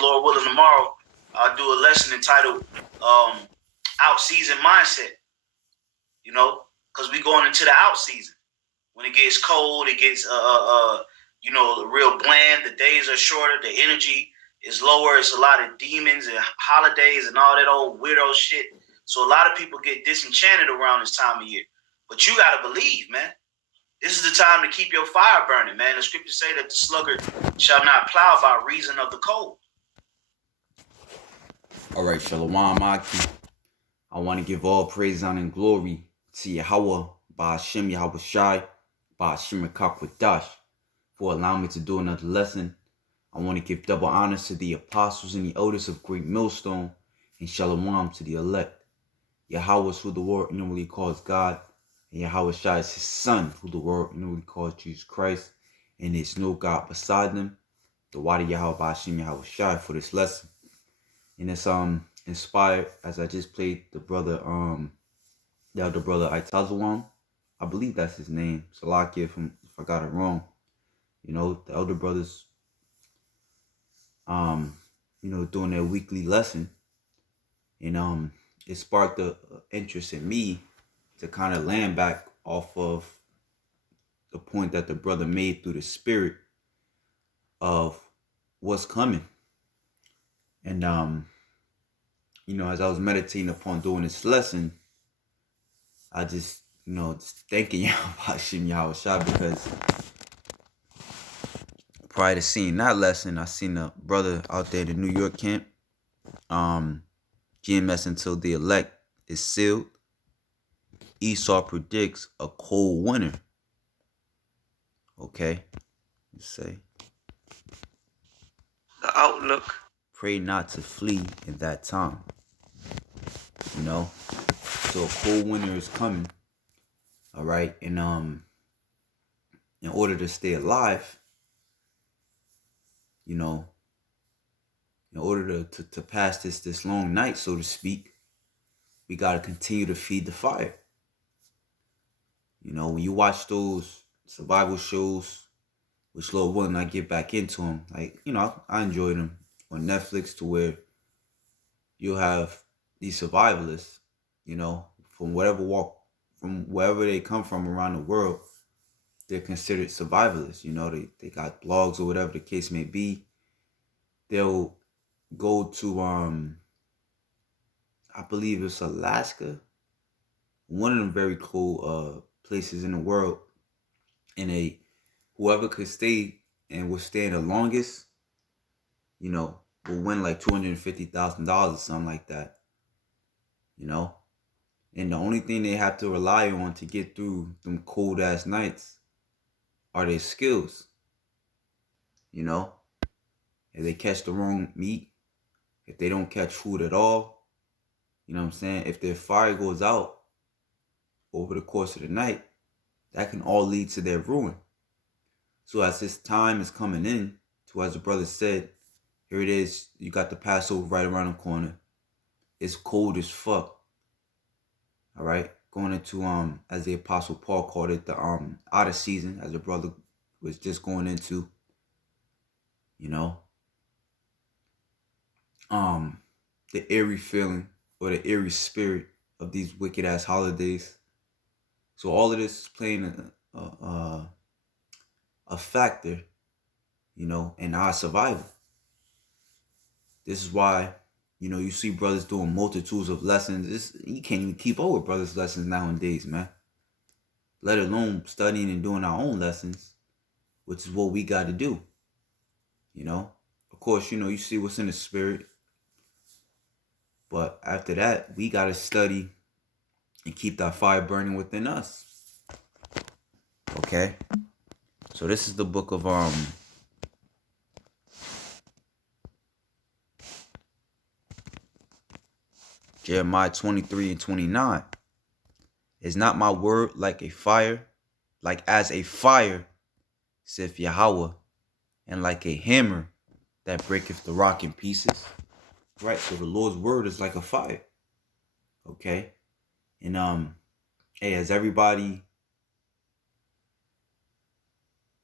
Lord willing, tomorrow I'll do a lesson entitled Out Season Mindset. You know, because we going into the out season. When it gets cold, it gets real bland. The days are shorter. The energy is lower. It's a lot of demons and holidays and all that old weirdo shit. So a lot of people get disenchanted around this time of year. But you gotta believe, man. This is the time to keep your fire burning, man. The scriptures say that the sluggard shall not plow by reason of the cold. All right, Shalom Maki. I want to give all praise, honor, and glory to Yahweh, Ba'ashem Yahweh Shai, Ba'ashem Kakwadash, for allowing me to do another lesson. I want to give double honors to the apostles and the elders of Great Millstone, and Shalom to the elect. Yahweh is who the world inwardly calls God, and Yahweh Shai is his son, who the world inwardly calls Jesus Christ, and there's no God beside them. The Wadi Yahweh Ba'ashem Yahweh Shai for this lesson. And it's inspired as I just played the elder brother Itazawam. I believe that's his name. Salakia if I got it wrong. You know, the elder brothers doing their weekly lesson. And it sparked an interest in me to kind of land back off of the point that the brother made through the spirit of what's coming. And as I was meditating upon doing this lesson, I just thanking y'all about Shem Yahweh Shai, because prior to seeing that lesson, I seen a brother out there in the New York camp, GMS until the elect is sealed. Esau predicts a cold winter. Okay, let's say the outlook. Pray not to flee in that time. So a cold winter is coming. All right, and in order to stay alive, in order to pass this long night, so to speak, we got to continue to feed the fire. When you watch those survival shows, which Lord willing I get back into them, I enjoy them on Netflix, to where you'll have these survivalists, from whatever walk, from wherever they come from around the world, they're considered survivalists. They got blogs or whatever the case may be. They'll go to I believe it's Alaska, one of them very cool places in the world, and whoever could stay and withstand the longest, will win like $250,000 or something like that. And the only thing they have to rely on to get through them cold ass nights are their skills. If they catch the wrong meat, if they don't catch food at all, if their fire goes out over the course of the night, that can all lead to their ruin. So as this time is coming in, to as the brother said, here it is, you got the Passover right around the corner. It's cold as fuck. All right, going into as the Apostle Paul called it, the outer season, as the brother was just going into. The eerie feeling or the eerie spirit of these wicked ass holidays. So all of this is playing a factor, in our survival. This is why, you see brothers doing multitudes of lessons. You can't even keep up with brothers' lessons nowadays, man. Let alone studying and doing our own lessons, which is what we got to do. Of course, you see what's in the spirit. But after that, we got to study and keep that fire burning within us. Okay? So this is the book of Jeremiah 23 and 29. Is not my word like a fire, like as a fire, saith Yahweh, and like a hammer that breaketh the rock in pieces? Right, so the Lord's word is like a fire. Okay? And hey, as everybody,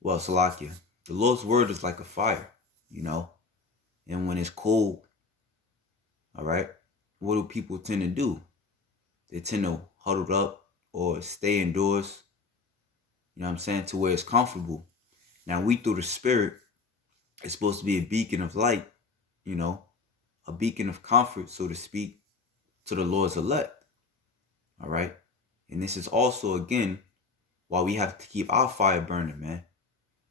well, Salakia, the Lord's word is like a fire, And when it's cold, all right, what do people tend to do? They tend to huddle up or stay indoors, you know what I'm saying, to where it's comfortable. Now, we through the Spirit, it's supposed to be a beacon of light, you know, a beacon of comfort, so to speak, to the Lord's elect. All right. And this is also, again, why we have to keep our fire burning, man.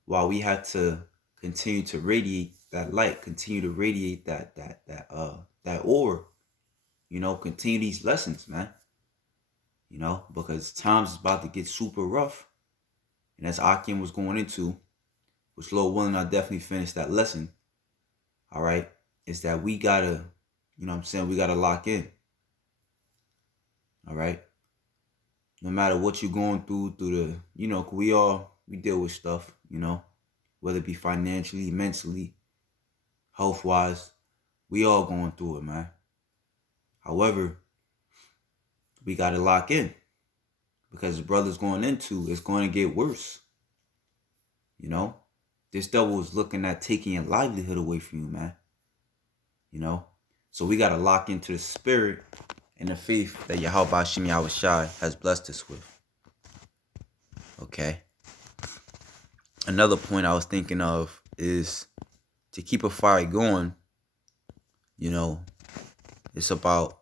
Why we have to continue to radiate that light, continue to radiate that aura, you know, continue these lessons, man. You know, because times is about to get super rough. And as Akim was going into, which Lord willing, I definitely finished that lesson. All right. Is that we gotta, you know what I'm saying, we gotta lock in. All right. No matter what you're going through the, you know, we deal with stuff, you know, whether it be financially, mentally, health wise, we all going through it, man. However, we gotta lock in because the brother's going into, it's going to get worse. You know, this devil is looking at taking your livelihood away from you, man. You know, so we gotta lock into the spirit and the faith that Yahweh Hashem Yahweh Shai has blessed us with. Okay. Another point I was thinking of is to keep a fire going, you know, it's about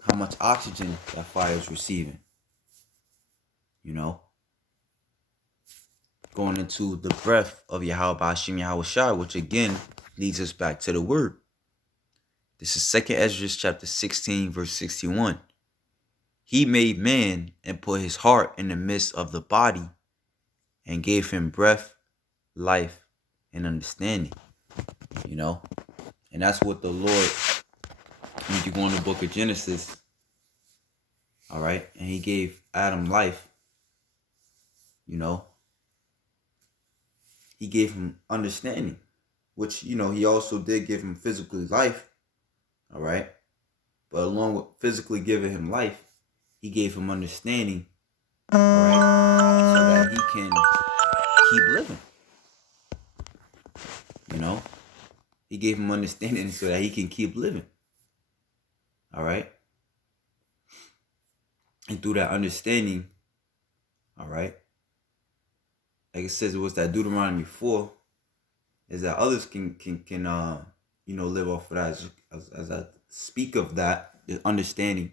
how much oxygen that fire is receiving. You know, going into the breath of Yahweh Hashem Yahweh Shai, which again leads us back to the word. This is 2nd Ezra chapter 16, verse 61. He made man and put his heart in the midst of the body and gave him breath, life, and understanding. You know, and that's what the Lord, when you go in the book of Genesis, all right, and he gave Adam life, you know, he gave him understanding, which, you know, he also did give him physically life, all right, but along with physically giving him life, he gave him understanding, all right, so that he can keep living. You know, he gave him understanding so that he can keep living. All right. And through that understanding, all right, like it says, it was that Deuteronomy 4, is that others can you know, live off of that. As I speak of that, the understanding,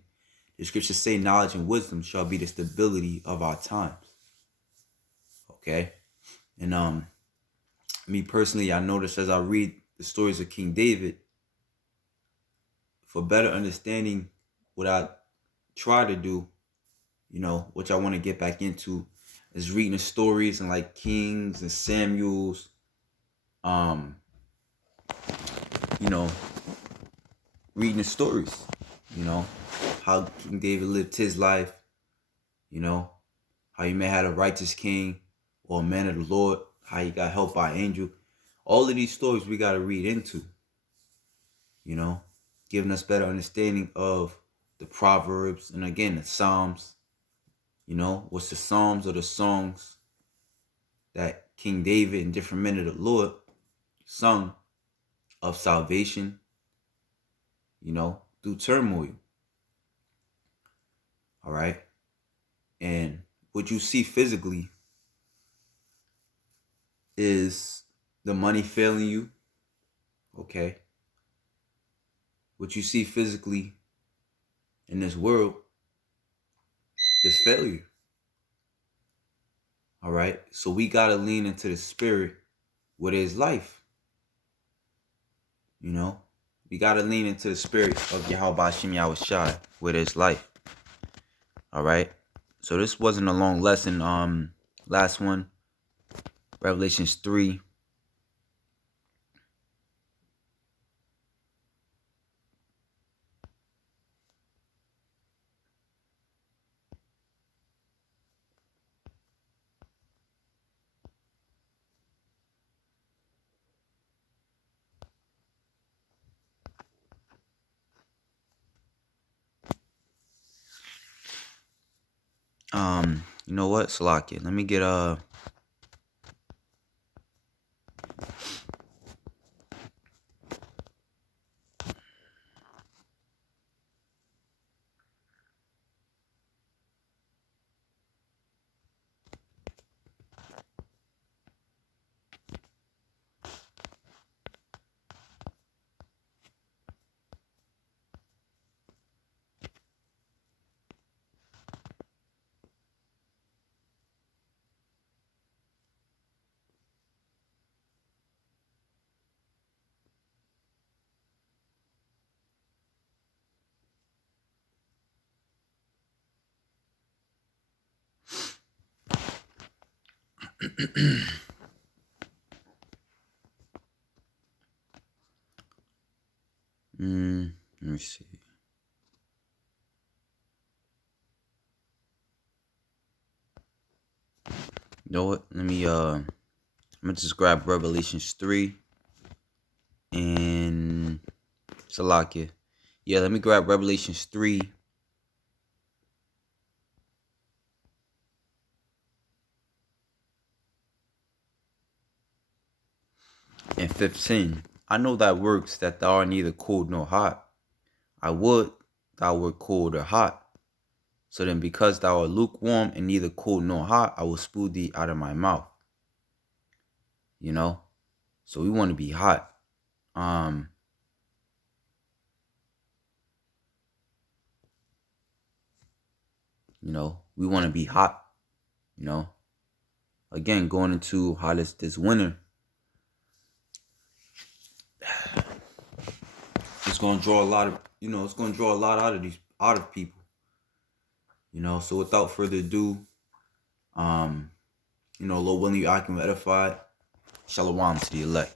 the scriptures say knowledge and wisdom shall be the stability of our times. Okay. And me personally, I notice as I read the stories of King David, for better understanding what I try to do, you know, which I want to get back into, is reading the stories and like Kings and Samuel's, you know, reading the stories, you know, how King David lived his life, you know, how he may have a righteous king or a man of the Lord, how he got helped by an angel. All of these stories we got to read into, you know, giving us better understanding of the Proverbs and again the Psalms. You know, what's the Psalms or the songs that King David and different men of the Lord sung of salvation, you know, through turmoil. All right. And what you see physically is the money failing you. Okay. What you see physically in this world is failure. All right. So we got to lean into the spirit what is life. You know, we got to lean into the spirit of Yahweh Hashem Yahweh Shai with his life. All right. So this wasn't a long lesson. Last one, Revelations 3. You know what, Salakia? Let me get Let me see. You know what? Let me I'm gonna just grab Revelations 3 and Salakia. Yeah, let me grab Revelations 3 and 15. I know that works, that thou art neither cold nor hot. I would thou wert cold or hot. So then, because thou art lukewarm and neither cold nor hot, I will spew thee out of my mouth. You know? So we want to be hot. You know, we want to be hot. You know? Again, going into hottest this winter, it's gonna draw a lot of, it's gonna draw a lot out of people. You know, so without further ado, Lord willing, I can edify. Shalom to the elect.